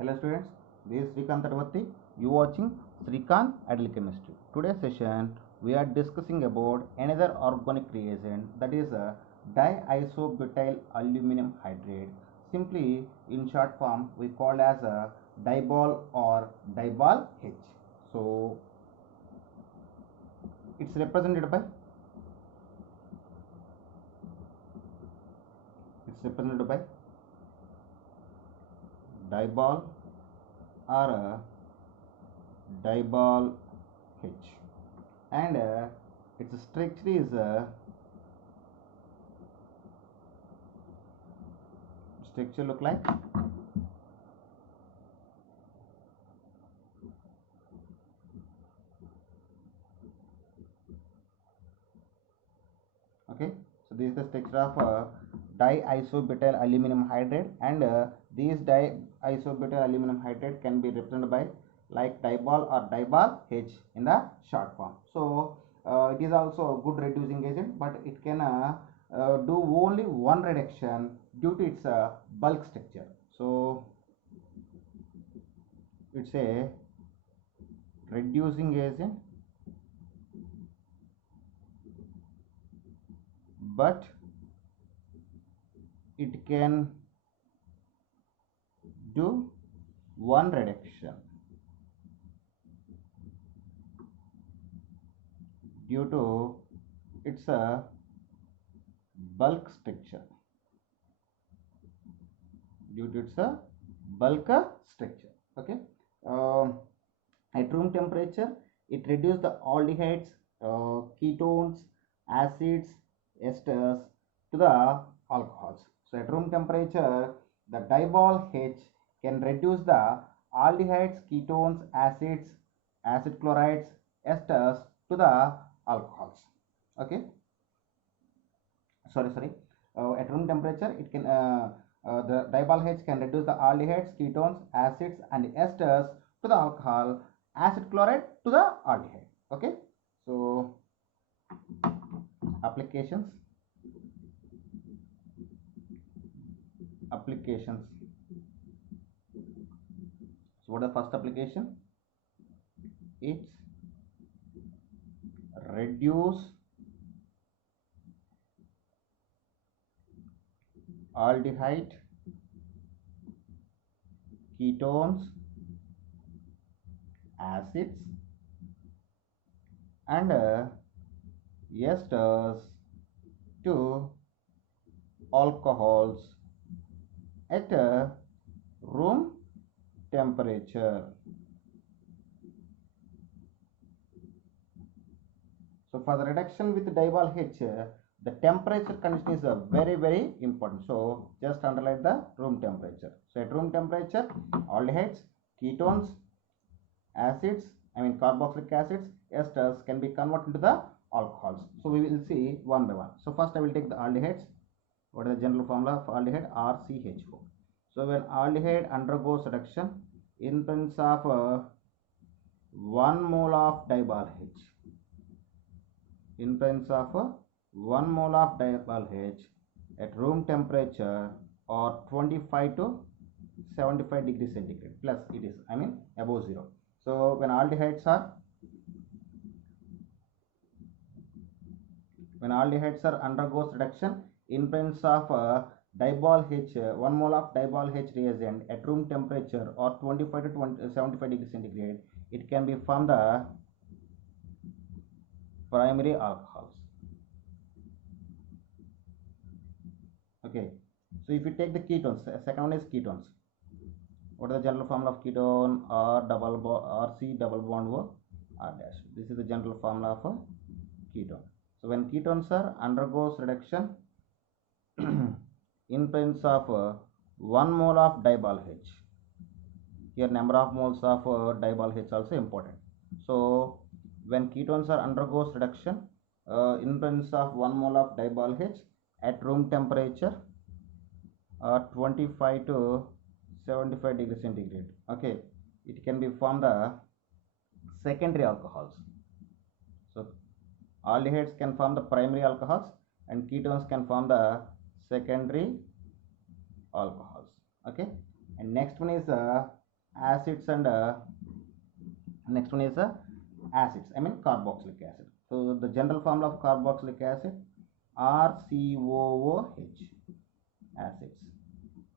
Hello students, this is Srikanth Advati. You watching Srikanth Adult Chemistry. Today's session we are discussing about another organic reagent, that is a diisobutyl aluminum hydrate. Simply in short form we call as a dibol or dibol H. So it's represented by dibol or dibol H, and its structure is structure look like okay. So this is the structure of diisobutyl aluminum hydrate, and these diisobutyl aluminum hydrate can be represented by like dibol or dibol H in the short form. So it is also a good reducing agent, but it can do only one reduction due to its bulk structure. So it's a reducing agent, but it can do one reduction due to its bulk structure. Okay. At room temperature it reduces the aldehydes, ketones, acids, esters to the alcohols. So at room temperature the dibol H can reduce the aldehydes, ketones, acids, acid chlorides, esters to the alcohols. Okay, sorry. At room temperature it can the dibol H can reduce the aldehydes, ketones, acids and esters to the alcohol, acid chloride to the aldehyde. Okay, so applications. So what is the first application? It's reduce aldehyde, ketones, acids and esters to alcohols at room temperature. So for the reduction with dibol H, the temperature condition is very important. So just underline the room temperature. So at room temperature, aldehydes, ketones, acids, carboxylic acids, esters can be converted into the alcohols. So we will see one by one. So first I will take the aldehydes. What is the general formula of aldehyde? RCHO. So when aldehyde undergoes reduction in presence of 1 mole of dibol H, in presence of 1 mole of dibol H at room temperature or 25 to 75 degrees centigrade plus it is above 0. So when aldehydes undergoes reduction in presence of dibol H, 1 mole of dibol H reagent at room temperature or 25 to 75 degrees centigrade, it can be from the primary alcohols. Okay, so if you take the ketones, second one is ketones. What is the general formula of ketone? RC double bond O R dash. This is the general formula of a ketone. So when ketones are undergoes reduction in presence of 1 mole of dibol H. Here number of moles of dibol H also important. So when ketones are undergoes reduction in presence of 1 mole of dibol H at room temperature 25 to 75 degrees centigrade. Okay, it can be from the secondary alcohols. So aldehydes can form the primary alcohols and ketones can form the secondary alcohols. Okay, and next one is acids and next one is acids, I mean carboxylic acid. So the general formula of carboxylic acid, RCOOH, acids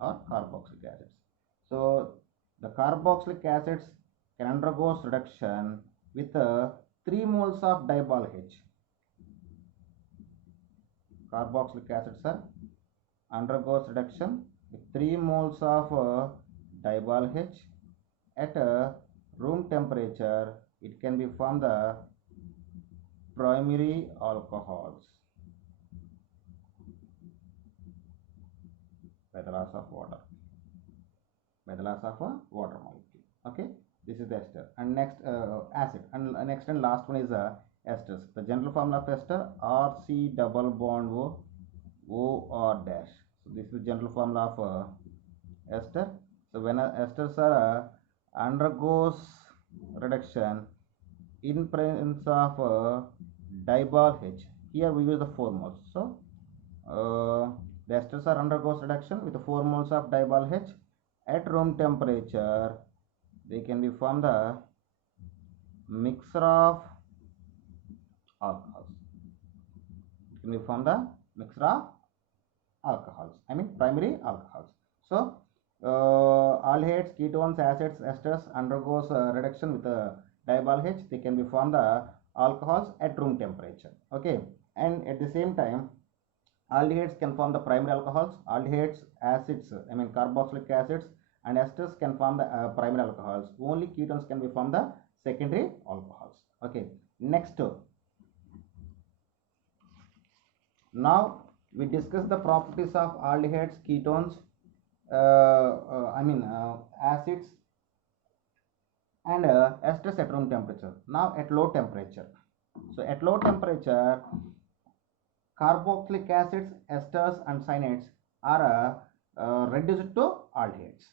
or carboxylic acids. So the carboxylic acids can undergo reduction with 3 moles of diol H. Carboxylic acids are undergoes reduction with 3 moles of diol H at room temperature. It can be from the primary alcohols by the loss of water, by the loss of a water molecule. Okay, this is the ester. And next acid, and next and last one is esters. The general formula of ester, RC double bond OR dash. So this is the general formula of ester. So when esters are undergoes reduction in presence of diol H, here we use the 4 moles. So the esters are undergoes reduction with 4 moles of diol H at room temperature. They can be from the mixture of alcohols. It can be from the mixture of alcohols, I mean primary alcohols. So aldehydes, ketones, acids, esters undergoes reduction with diol H. They can be from the alcohols at room temperature. Okay, and at the same time aldehydes can form the primary alcohols. Aldehydes, acids, I mean carboxylic acids and esters can form the primary alcohols. Only ketones can be from the secondary alcohols. Okay, next now we discuss the properties of aldehydes, ketones, acids and esters at room temperature. Now at low temperature. So at low temperature, carboxylic acids, esters and cyanides are reduced to aldehydes.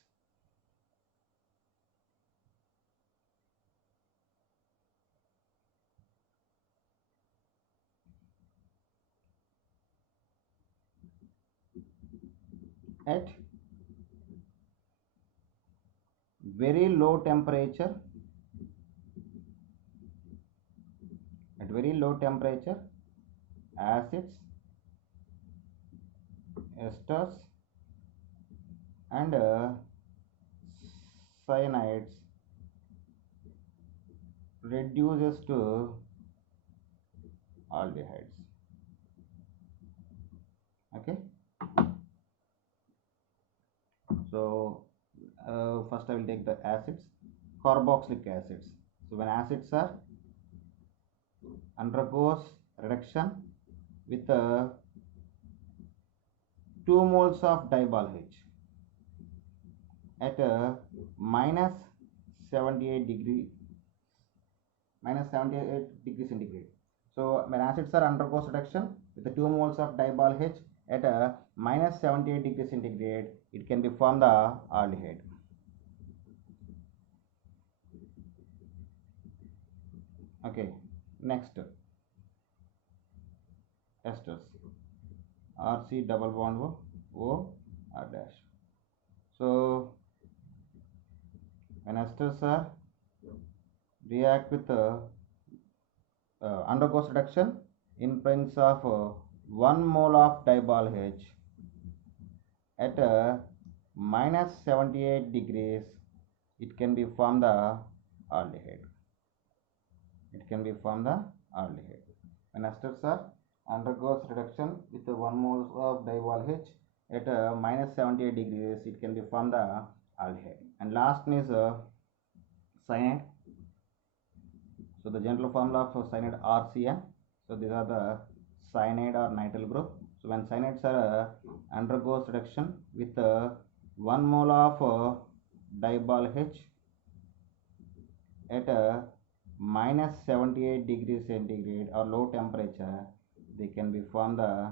At very low temperature, acids, esters and cyanides reduces to aldehydes. Okay, so first I will take the acids, carboxylic acids. So when acids are undergoes reduction with 2 moles of diol H at minus 78 degree centigrade. So when acids are undergoes reduction with the 2 moles of diol H at minus 78 degree centigrade, it can be from the aldehyde. Okay, next esters, RC double bond O R dash. So when esters are react with undergoes reduction in presence of 1 mole of diol H at minus 78 degrees, it can be from the aldehyde. It can be from the aldehyde. When esters are undergoes reduction with 1 mole of diol H at minus 78 degrees, it can be from the aldehyde. And last one is cyanide. So the general formula for cyanide RCN. So these are the cyanide or nitrile group. So when cyanides are undergoes reduction with 1 mole of diol H at minus 78 degrees centigrade or low temperature, they can be from the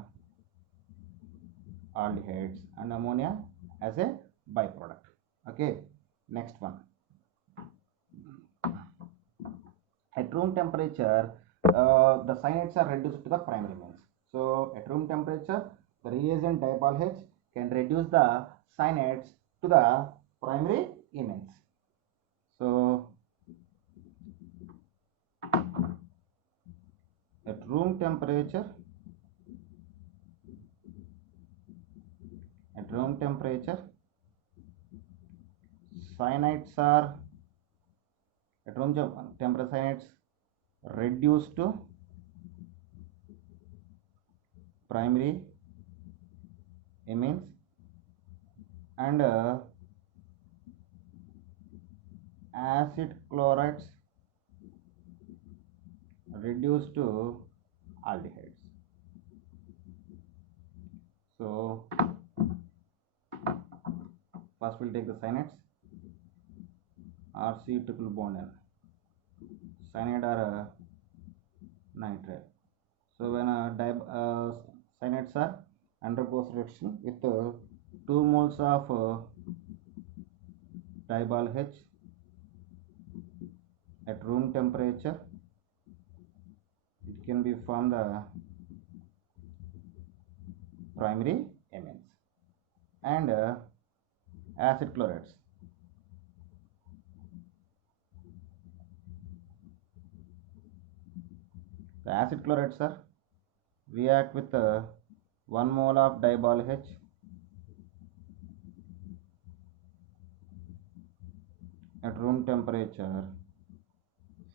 aldehydes and ammonia as a byproduct. Okay, next one. At room temperature, the cyanides are reduced to the primary means. So at room temperature, the reagent diol H can reduce the cyanides to the primary amines. So at room temperature, cyanides are at room temperature cyanides reduced to primary amines, and acid chlorides reduced to aldehydes. So first we'll take the cyanides. RC triple bond N. Cyanide are nitrile. So when cyanides are undergoes reaction with 2 moles of diol H at room temperature, it can be from the primary amines, and acid chlorides. The acid chlorides are react with 1 mole of diol H at room temperature,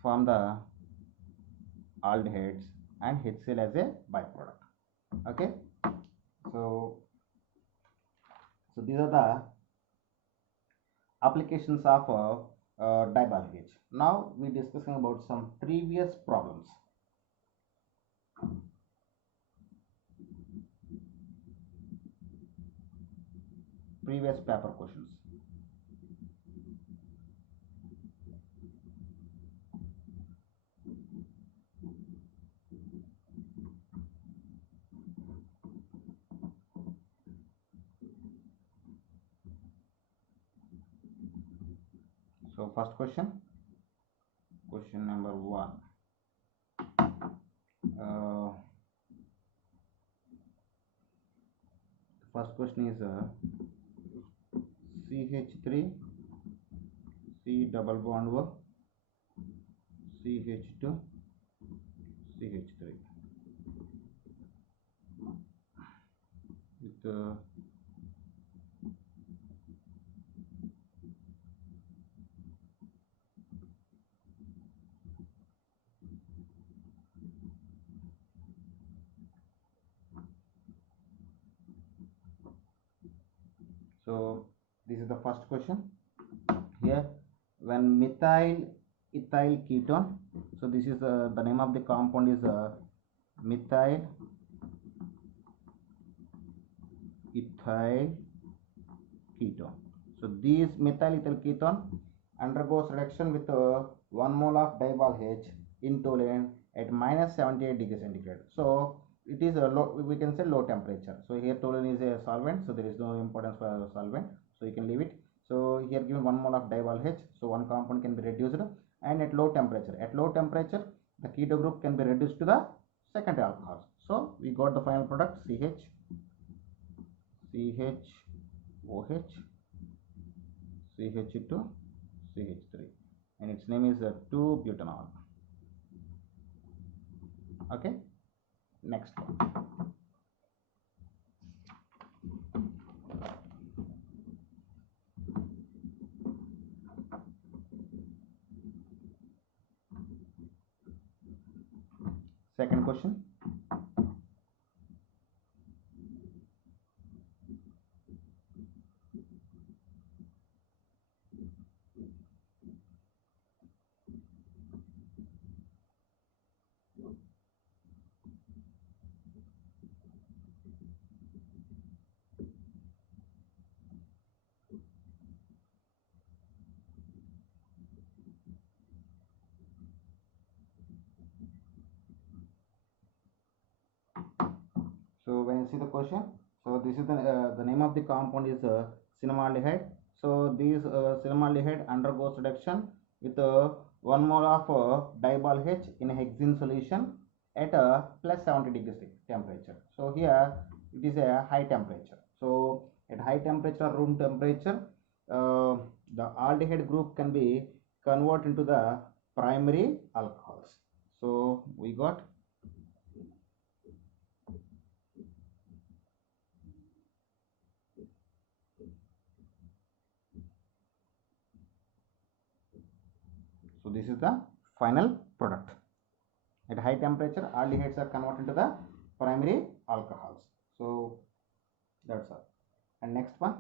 form the aldehydes and HCl as a byproduct. Okay, so these are the applications of diol H. Now we discussing about some previous problems. Previous paper questions. So first question number 1. First question is CH3 C double bond O CH2 CH3 with so this is the first question. Here, when methyl ethyl ketone, so this is the name of the compound is methyl ethyl ketone. So these methyl ethyl ketone undergoes reaction with 1 mole of diol H in toluene at minus 78 degrees centigrade. So it is a low, we can say low temperature. So here toluene is a solvent, so there is no importance for solvent, so you can leave it. So here given 1 mole of diol H, so one compound can be reduced, and at low temperature, the keto group can be reduced to the secondary alcohols. So we got the final product CHOH CH2 CH3, and its name is 2-butanol. Okay, next one. Second question. So when you see the question, so this is the name of the compound is cinnamaldehyde. So this cinnamaldehyde undergoes reduction with 1 mole of diol H in a hexene solution at plus 70 degrees temperature. So here it is a high temperature. So at high temperature, room temperature, the aldehyde group can be convert into the primary alcohols. So we got so this is the final product. At high temperature, aldehydes are converted into the primary alcohols. So that's all. And next one.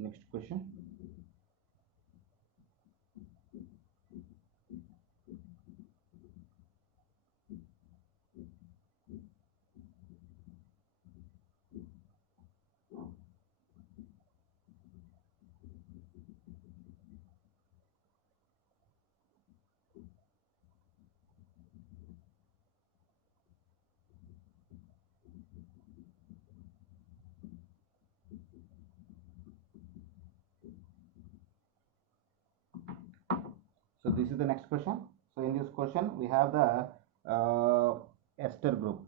Next question. So this is the next question. So in this question, we have the ester group.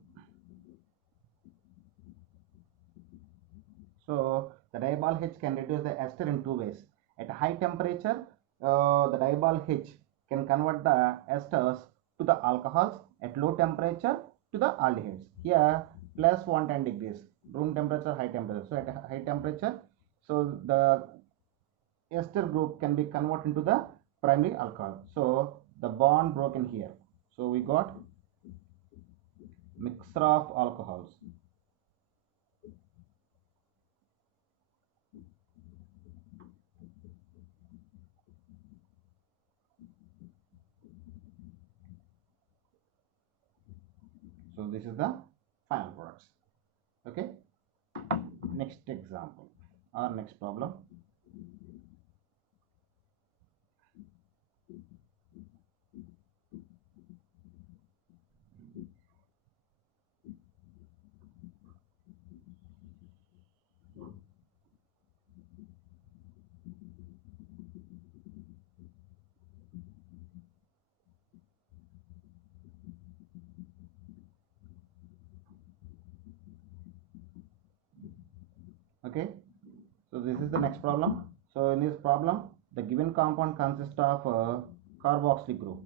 So the diol H can reduce the ester in two ways. At high temperature, the diol H can convert the esters to the alcohols. At low temperature, to the aldehydes. Here, plus 110 degrees, room temperature, high temperature. So at high temperature, so the ester group can be converted into the primary alcohol. So the bond broken here. So we got mixture of alcohols. So this is the final products. Okay. Next example or next problem. Okay. So this is the next problem. So in this problem, the given compound consists of a carboxylic group.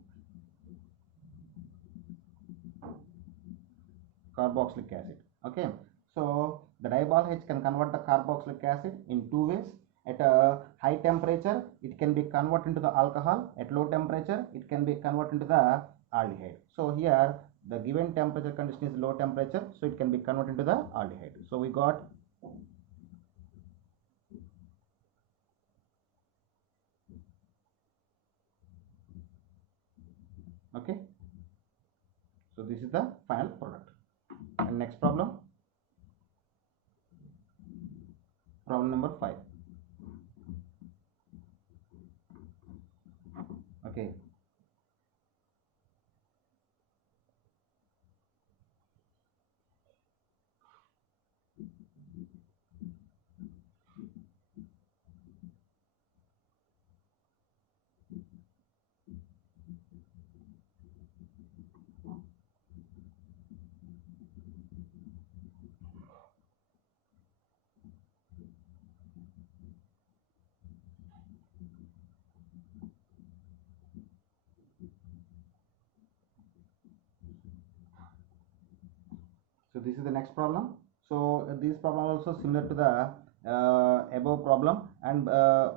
Carboxylic acid. Okay. So the diol H can convert the carboxylic acid in two ways. At a high temperature, it can be converted into the alcohol. At low temperature, it can be converted into the aldehyde. So here the given temperature condition is low temperature, so it can be converted into the aldehyde. So we got okay. So this is the final product. And next problem. Problem number 5. Okay. So this is the next problem. So this problem also similar to the above problem, and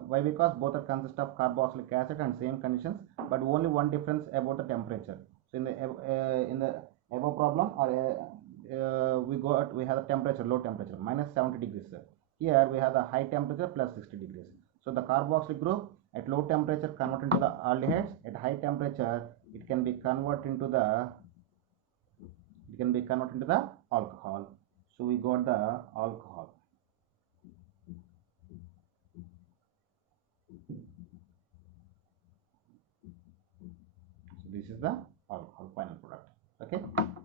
why? Because both are consist of carboxylic acid and same conditions, but only one difference about the temperature. So in the above problem, or we have the temperature, low temperature minus 70 degrees. Here we have the high temperature plus 60 degrees. So the carboxylic group at low temperature converted into the aldehydes. At high temperature, it can be converted into the alcohol. So we got the alcohol. So this is the alcohol final product. Okay,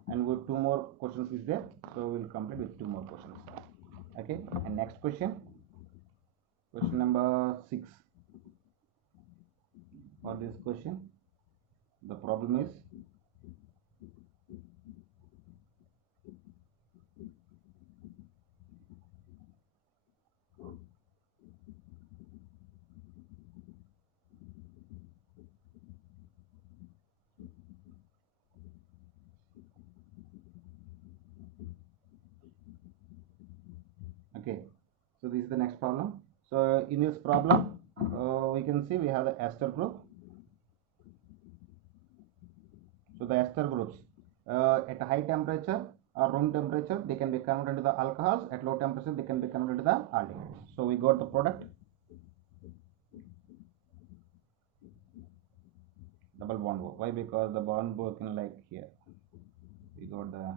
and with two more questions is there, so we will complete with two more questions. Okay, and next question number 6. For this question, the problem is So this is the next problem. So in this problem, we can see we have the ester group. So the ester groups at high temperature or room temperature, they can be converted into the alcohols. At low temperature, they can be converted to the aldehydes. So we got the product double bond. Why? Because the bond broken like here. We got the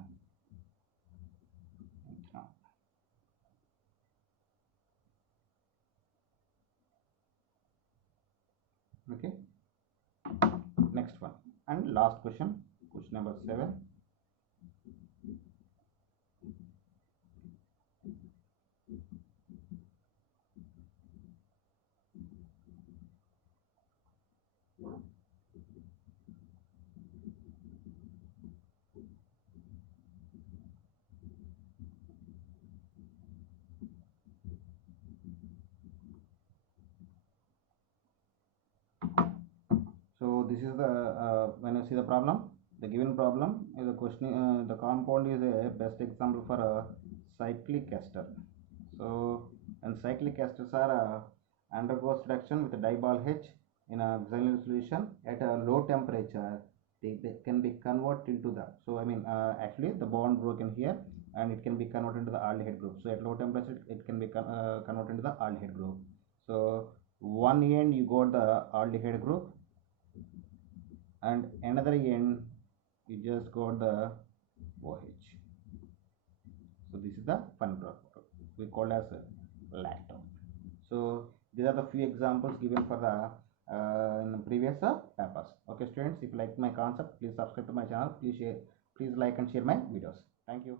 okay. Next one and last question number 7. So this is the when you see the problem, the given problem is a question. The compound is a best example for a cyclic ester. So and cyclic esters are undergoes reduction with a dibal H in a xylene solution at a low temperature. They can be converted into the. So I mean actually the bond broken here and it can be converted into the aldehyde group. So at low temperature it can be converted into the aldehyde group. So one end you got the aldehyde group and another end you just got the OH. So this is the final product we call as lactone. So these are the few examples given for the in previous papers. Okay students, if you like my concept, please subscribe to my channel, please like and share my videos. Thank you.